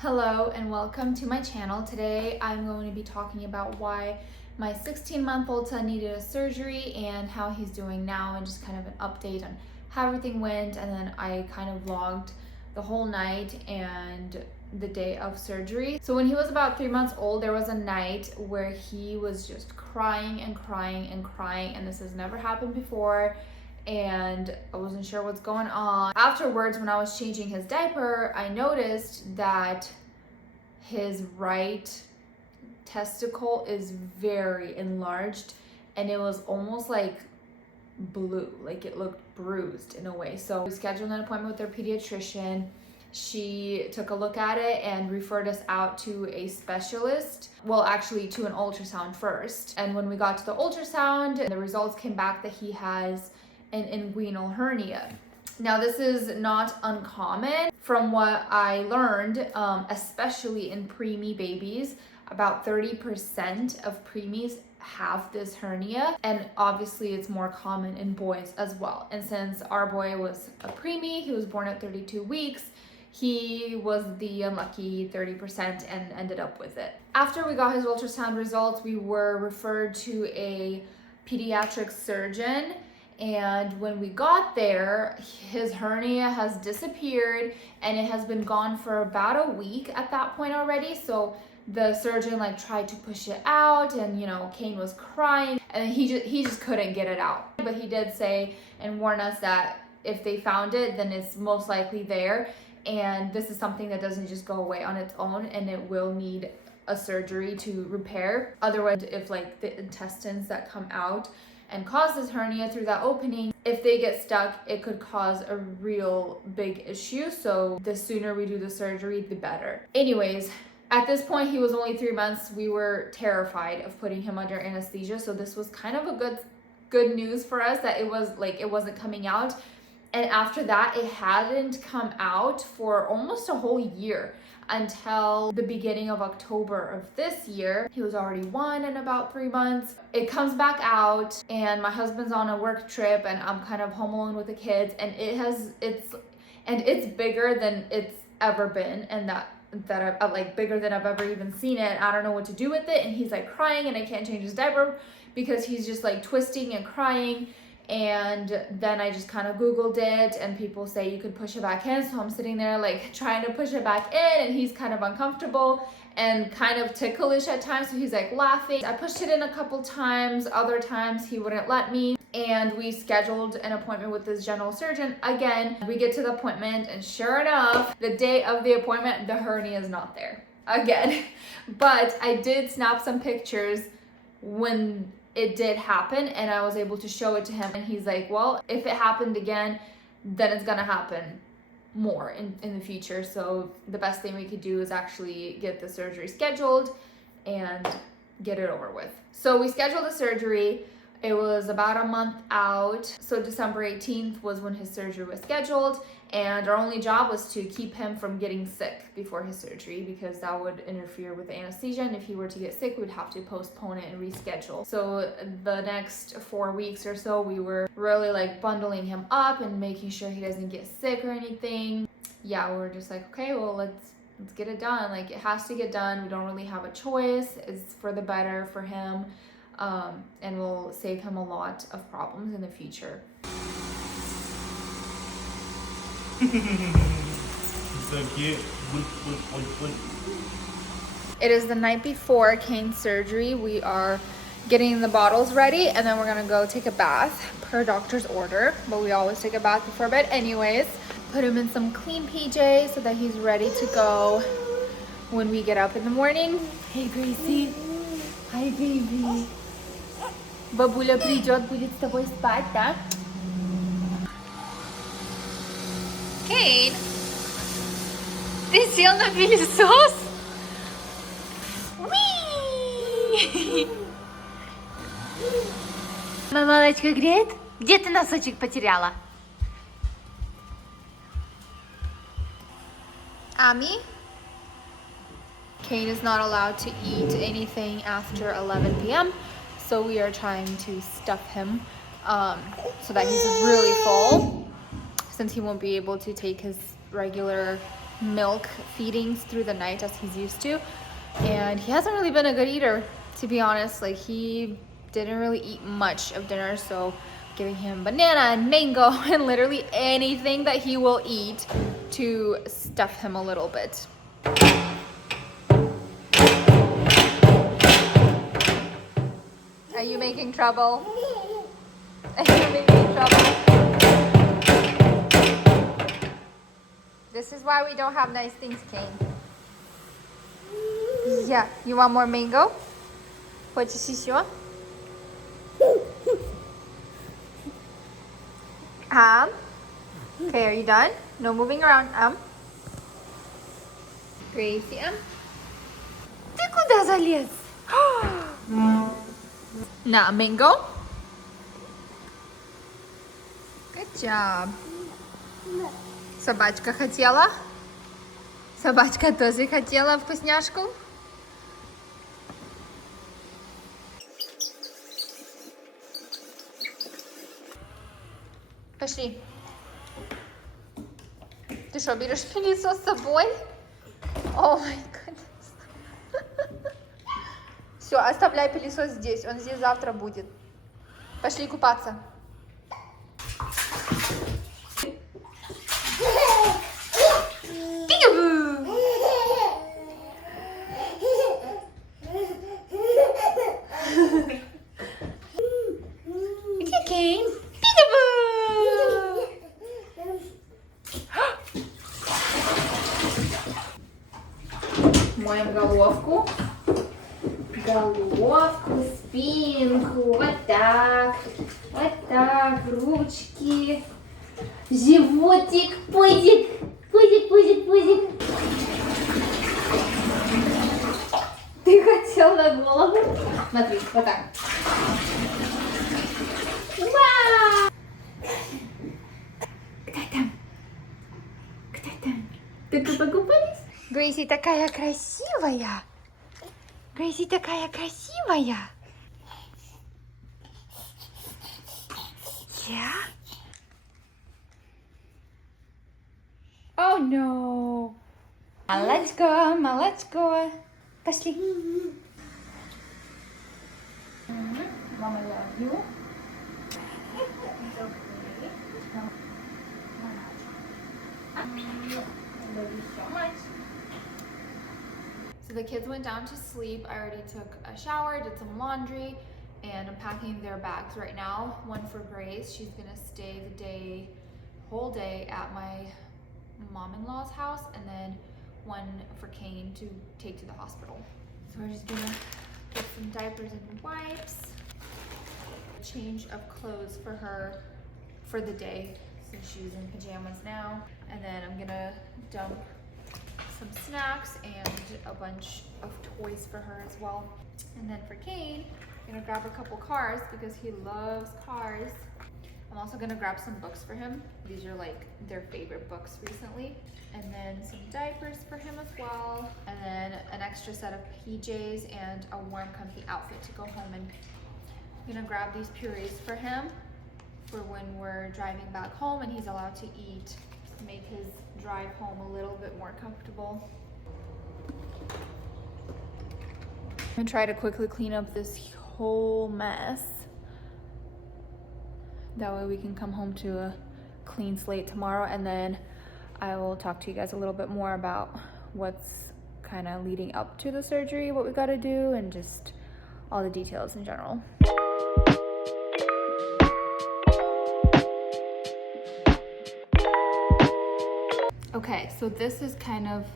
Hello and welcome to my channel. Today I'm going to be talking about why my 16-month-old son needed a surgery and how he's doing now, and just kind of an update on how everything went. And then I kind of vlogged the whole night and the day of surgery. So when he was about 3 months old, there was a night where he was just crying and crying and crying, and this has never happened before, and I wasn't sure what's going on. Afterwards, when I was changing his diaper, I noticed that his right testicle is very enlarged, and it was almost like blue, like it looked bruised in a way. So we scheduled an appointment with our pediatrician. She took a look at it and referred us out to a specialist. Well, actually to an ultrasound first. And when we got to the ultrasound, the results came back that he has an inguinal hernia. Now, this is not uncommon. From what I learned, especially in preemie babies, about 30% of preemies have this hernia, and obviously it's more common in boys as well. And since our boy was a preemie, he was born at 32 weeks, he was the unlucky 30% and ended up with it. After we got his ultrasound results, we were referred to a pediatric surgeon. And when we got there, his hernia has disappeared, and it has been gone for about a week at that point already. So the surgeon tried to push it out, and Kane was crying, and he just couldn't get it out. But he did say and warn us that if they found it, then it's most likely there, and this is something that doesn't just go away on its own, and it will need a surgery to repair. Otherwise, if the intestines that come out and cause this hernia through that opening, if they get stuck, it could cause a real big issue. So the sooner we do the surgery, the better. Anyways, at this point, he was only 3 months. We were terrified of putting him under anesthesia. So this was kind of a good news for us that it wasn't coming out. And after that, it hadn't come out for almost a whole year, until the beginning of October of this year. He was already 1 in about 3 months. It comes back out, and my husband's on a work trip, and I'm kind of home alone with the kids, and it's bigger than it's ever been, and that I've bigger than I've ever even seen it. I don't know what to do with it, and he's crying, and I can't change his diaper because he's just twisting and crying. And then I just kind of Googled it, and people say you could push it back in. So I'm sitting there trying to push it back in, and he's kind of uncomfortable and kind of ticklish at times. So he's laughing. I pushed it in a couple times. Other times he wouldn't let me. And we scheduled an appointment with this general surgeon. Again, we get to the appointment, and sure enough, the day of the appointment, the hernia is not there again. But I did snap some pictures when it did happen, and I was able to show it to him, and he's like, well, if it happened again, then it's gonna happen more in the future. So the best thing we could do is actually get the surgery scheduled and get it over with. So we scheduled the surgery. It was about a month out. So December 18th was when his surgery was scheduled, and our only job was to keep him from getting sick before his surgery, because that would interfere with the anesthesia, and if he were to get sick, we'd have to postpone it and reschedule. So the next 4 weeks or so, we were really bundling him up and making sure he doesn't get sick or anything. Yeah, we were just okay, well, let's get it done. It has to get done. We don't really have a choice. It's for the better for him. And will save him a lot of problems in the future. So cute. It is the night before Kane's surgery. We are getting the bottles ready, and then we're gonna go take a bath per doctor's order. But we always take a bath before bed anyways. Put him in some clean PJs so that he's ready to go when we get up in the morning. Hey Gracie. Hi baby. Бабуля придет, будет с тобой спать, да? Kane, ты сел на пылесос? Уи! Мамалочка греет? Где ты носочек потеряла? Ami? Kane is not allowed to eat anything after 11 p.m. So we are trying to stuff him so that he's really full, since he won't be able to take his regular milk feedings through the night as he's used to. And he hasn't really been a good eater, to be honest. Like, he didn't really eat much of dinner, so giving him banana and mango and literally anything that he will eat to stuff him a little bit. Are you making trouble? Are you making trouble? This is why we don't have nice things, Kane. Yeah, you want more mango? Хочешь еще? Okay, are you done? No moving around, Gracie, Ты куда залез? На, mango. Good job. Собачка хотела? Собачка тоже хотела вкусняшку? Пошли. Ты что, берешь пылесос с собой? О май год. Все, оставляй пылесос здесь. Он здесь завтра будет. Пошли купаться. Kane. Моем головку, спинку, вот так, ручки, животик, пузик, пузик. Ты хотел на голову? Смотри, вот так. Вау! Кто там? Только покупались? Грейси такая красивая. Yeah? Oh no. Молочко. Пошли. Mama love you. Love you so much. So the kids went down to sleep. I already took a shower, did some laundry, and I'm packing their bags right now. One for Grace. She's gonna stay the whole day at my mom-in-law's house, and then one for Kane to take to the hospital. So we're just gonna get some diapers and wipes. Change of clothes for her for the day, since she's in pajamas now. And then I'm gonna dump some snacks and a bunch of toys for her as well. And then for Kane, I'm gonna grab a couple cars because he loves cars. I'm also gonna grab some books for him. These are like their favorite books recently. And then some diapers for him as well. And then an extra set of PJs and a warm, comfy outfit to go home in. I'm gonna grab these purees for him for when we're driving back home and he's allowed to eat, make his drive home a little bit more comfortable. I'm gonna try to quickly clean up this whole mess. That way we can come home to a clean slate tomorrow, and then I will talk to you guys a little bit more about what's kind of leading up to the surgery, what we gotta do, and just all the details in general. Okay, so this is kind of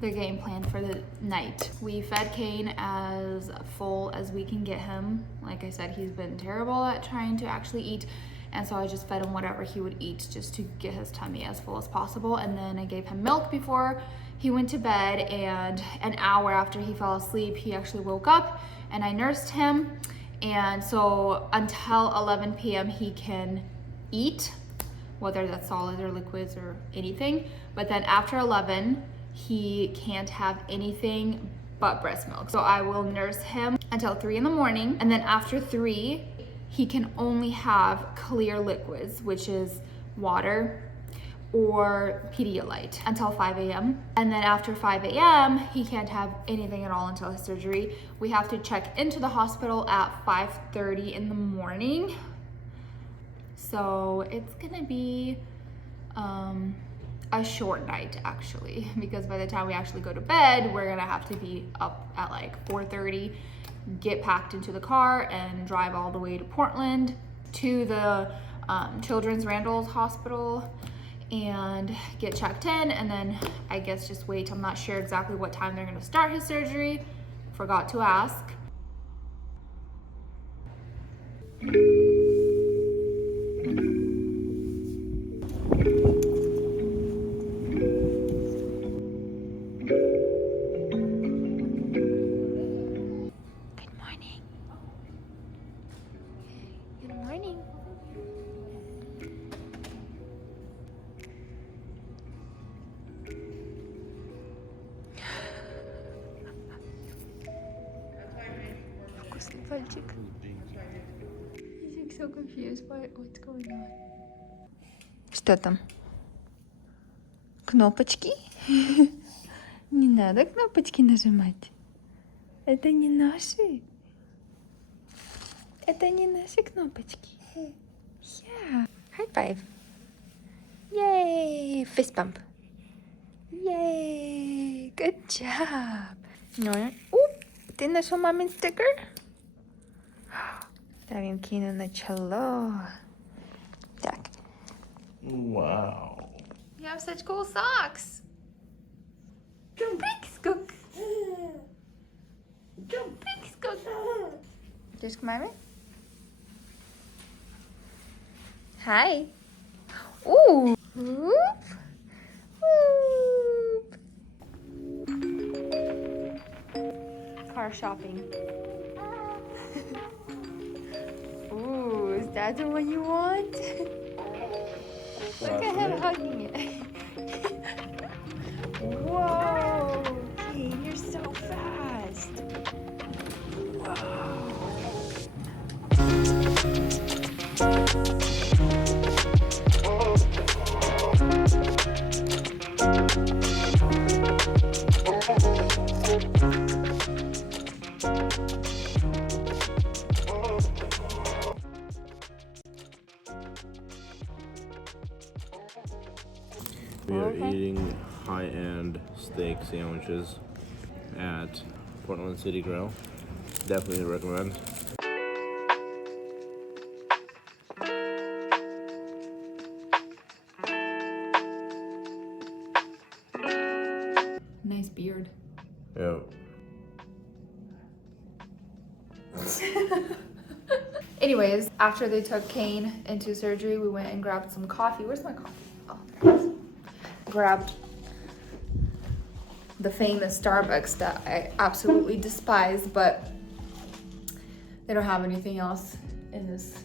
the game plan for the night. We fed Kane as full as we can get him. Like I said, he's been terrible at trying to actually eat, and so I just fed him whatever he would eat just to get his tummy as full as possible. And then I gave him milk before he went to bed, and an hour after he fell asleep, he actually woke up and I nursed him. And so until 11 p.m. he can eat, whether that's solid or liquids or anything. But then after 11, he can't have anything but breast milk. So I will nurse him until 3 in the morning. And then after 3, he can only have clear liquids, which is water. or Pedialyte until 5 a.m. And then after 5 a.m., he can't have anything at all until his surgery. We have to check into the hospital at 5:30 in the morning. So it's gonna be a short night actually, because by the time we actually go to bed, we're gonna have to be up at like 4:30, get packed into the car and drive all the way to Portland to the Children's Randall's Hospital and get checked in, and then I guess just wait. I'm not sure exactly what time they're gonna start his surgery. Forgot to ask. He's so confused by what's going on. Что там? Кнопочки? Не надо кнопочки нажимать. Это не наши. Это не наши кнопочки. Yeah. High five. Yay! Fist bump. Yay! Good job. No. Oop! Ты нашел мамин стикер? Ставим Кейну на чело. Так. Wow. You have such cool socks. Big skook. Big skook. Just come on. Hi. Ooh. Whoop. Whoop. Car shopping. Ooh, is that the one you want? Look at him hugging it. Whoa, Kane, you're so fast. Whoa. We are eating high-end steak sandwiches at Portland City Grill. Definitely recommend. Nice beard. Yeah. Anyways, after they took Kane into surgery, we went and grabbed some coffee. Where's my coffee? Oh, there it is. Grabbed the famous Starbucks that I absolutely despise, but they don't have anything else in this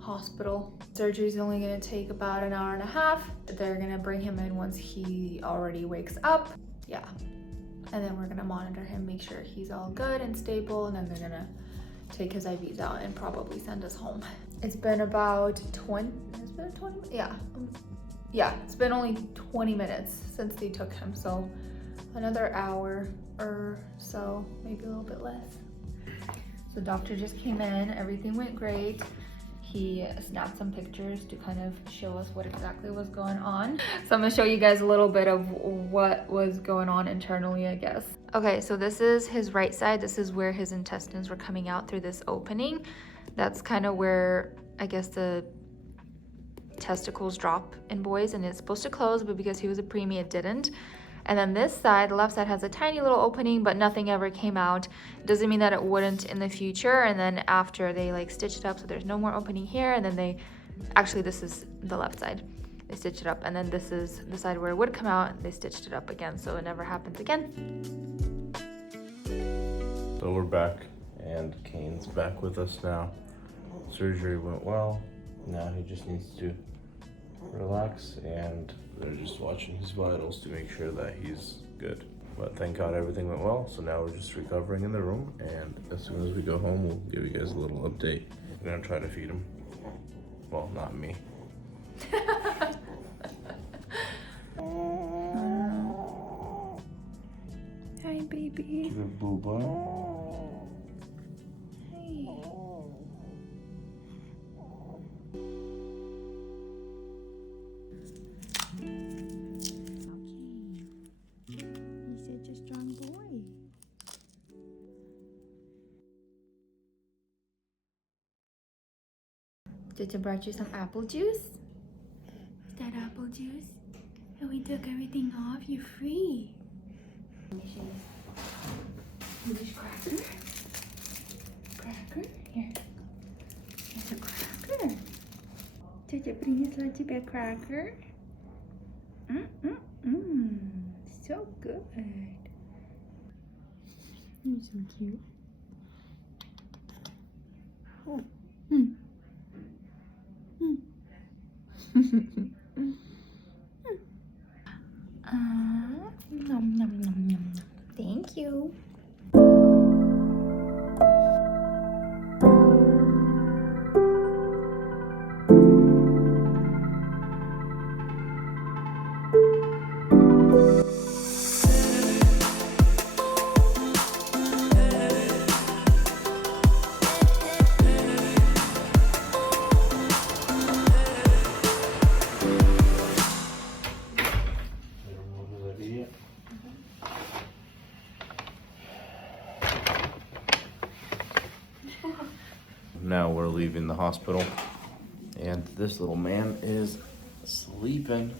hospital. Surgery's only gonna take about an hour and a half. They're gonna bring him in once he already wakes up. Yeah. And then we're gonna monitor him, make sure he's all good and stable, and then they're gonna take his IVs out and probably send us home. It's been about 20, yeah, it's been only 20 minutes since they took him, so another hour or so, maybe a little bit less. So the doctor just came in, everything went great. He snapped some pictures to kind of show us what exactly was going on. So I'm gonna show you guys a little bit of what was going on internally, I guess. Okay, so this is his right side. This is where his intestines were coming out through this opening. That's kind of where, I guess, the testicles drop in boys, and it's supposed to close, but because he was a preemie, it didn't. And then this side, the left side, has a tiny little opening, but nothing ever came out. Doesn't mean that it wouldn't in the future. And then after they like stitched it up, so there's no more opening here, and then they, actually this is the left side. They stitched it up, and then this is the side where it would come out, they stitched it up again, so it never happens again. So we're back, and Kane's back with us now. Surgery went well. Now he just needs to relax, and they're just watching his vitals to make sure that he's good. But thank God everything went well, so now we're just recovering in the room, and as soon as we go home, we'll give you guys a little update. We're gonna try to feed him. Well, not me. Hi, baby. Good booba. Hey. Okay. He's such a strong boy. Did you brought you some apple juice? Is that apple juice? And we took everything off. You're free. Let me show you this cracker. Cracker? Here. Here's a cracker. Tata принесла тебе cracker. So good. You're so cute. Oh. Nom, nom, nom, nom. Thank you. Now we're leaving the hospital, and this little man is sleeping.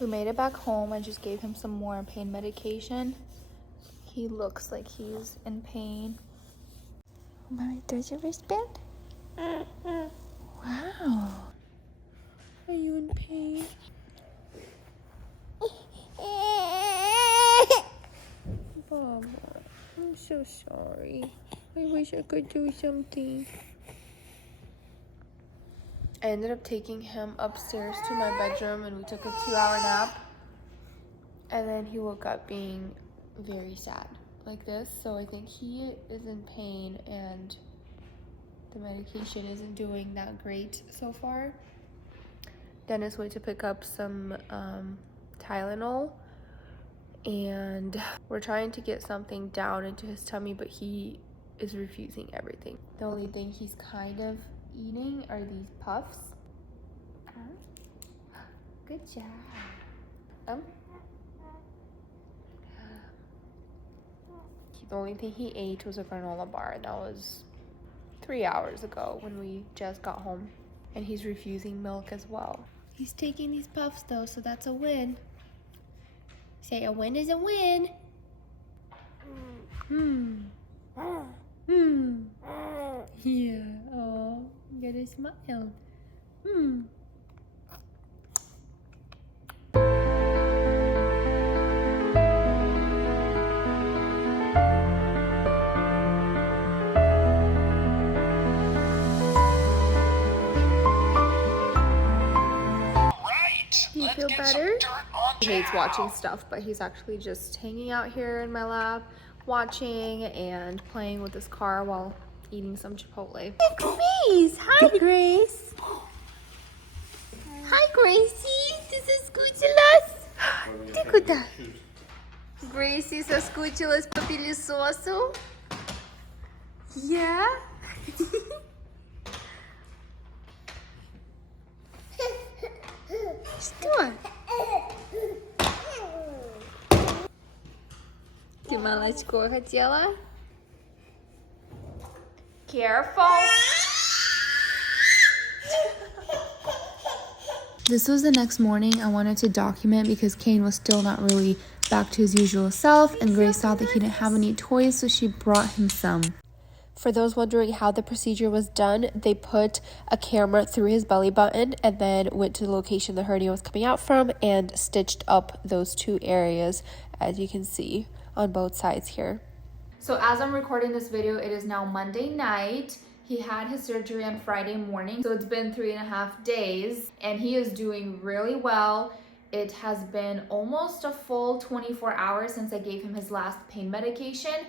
We made it back home. I just gave him some more pain medication. He looks like he's in pain. Mommy, there's your wristband? Wow. Are you in pain? Mama, I'm so sorry. I wish I could do something. I ended up taking him upstairs to my bedroom and we took a 2-hour nap. And then he woke up being very sad like this. So I think he is in pain and the medication isn't doing that great so far. Dennis went to pick up some Tylenol and we're trying to get something down into his tummy, but he is refusing everything. The only thing he's kind of eating are these puffs. Good job. The only thing he ate was a granola bar, and that was 3 hours ago when we just got home. And he's refusing milk as well. He's taking these puffs though, so that's a win. Say a win is a win. Yeah. Oh, you gotta smile. Do you feel better? He hates watching stuff, but he's actually just hanging out here in my lap, watching and playing with his car while eating some Chipotle. Grace! Hi, Grace! Hi, Gracie! This is Escúchalas! Ticuta! Gracie se escúchalas papilisoso? Yeah? Что? Ты молочко хотела? Careful! This was the next morning. I wanted to document because Kane was still not really back to his usual self, and Grace thought that he didn't have any toys, so she brought him some. For those wondering how the procedure was done, they put a camera through his belly button and then went to the location the hernia was coming out from and stitched up those 2 areas, as you can see on both sides here. So as I'm recording this video, it is now Monday night. He had his surgery on Friday morning, so it's been 3.5 days, and he is doing really well. It has been almost a full 24 hours since I gave him his last pain medication,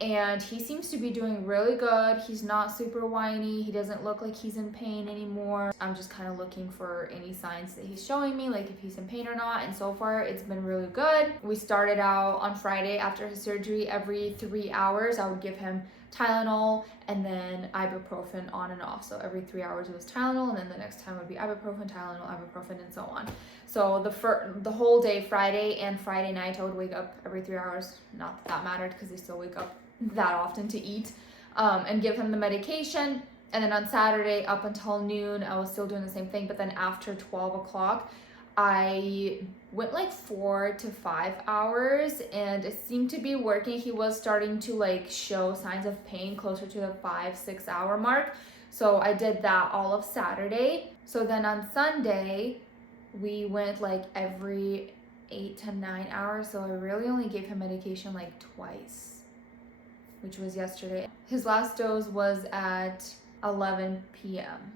and he seems to be doing really good. He's not super whiny. He doesn't look like he's in pain anymore. I'm just kind of looking for any signs that he's showing me, like if he's in pain or not, and so far it's been really good. We started out on Friday after his surgery. Every 3 hours I would give him Tylenol and then ibuprofen on and off. So every 3 hours it was Tylenol, and then the next time would be ibuprofen, Tylenol, ibuprofen, and so on. So the whole day, Friday and Friday night, I would wake up every 3 hours. Not that that mattered because they still wake up that often to eat, and give him the medication. And then on Saturday up until noon, I was still doing the same thing. But then after 12 o'clock, I went like 4 to 5 hours, and it seemed to be working. He was starting to like show signs of pain closer to the 5-6 hour mark. So I did that all of Saturday. So then on Sunday, we went like every 8 to 9 hours. So I really only gave him medication like twice, which was yesterday. His last dose was at 11 p.m.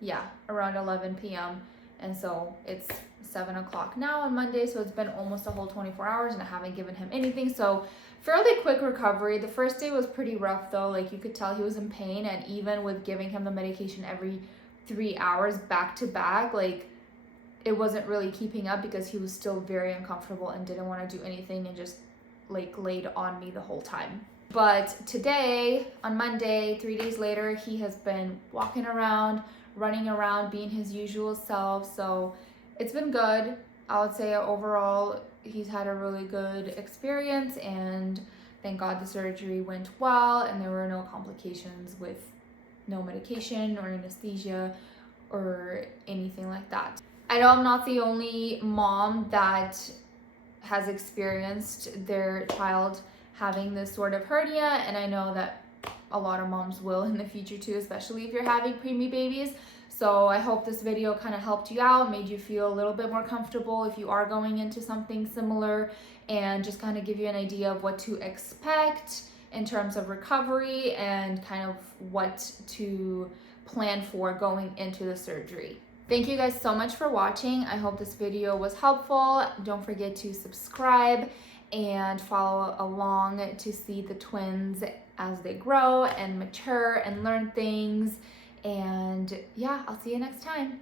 Yeah, around 11 p.m. And so it's 7 o'clock now on Monday, so it's been almost a whole 24 hours and I haven't given him anything. So fairly quick recovery. The first day was pretty rough though. Like you could tell he was in pain, and even with giving him the medication every 3 hours back to back, like it wasn't really keeping up because he was still very uncomfortable and didn't want to do anything and just like laid on me the whole time. But today, on Monday, 3 days later, he has been walking around, running around, being his usual self. So it's been good. I would say overall, he's had a really good experience, and thank God the surgery went well and there were no complications with no medication or anesthesia or anything like that. I know I'm not the only mom that has experienced their child having this sort of hernia, and I know that a lot of moms will in the future too, especially if you're having preemie babies. So I hope this video kind of helped you out, made you feel a little bit more comfortable if you are going into something similar, and just kind of give you an idea of what to expect in terms of recovery and kind of what to plan for going into the surgery. Thank you guys so much for watching. I hope this video was helpful. Don't forget to subscribe and follow along to see the twins as they grow and mature and learn things. And yeah, I'll see you next time.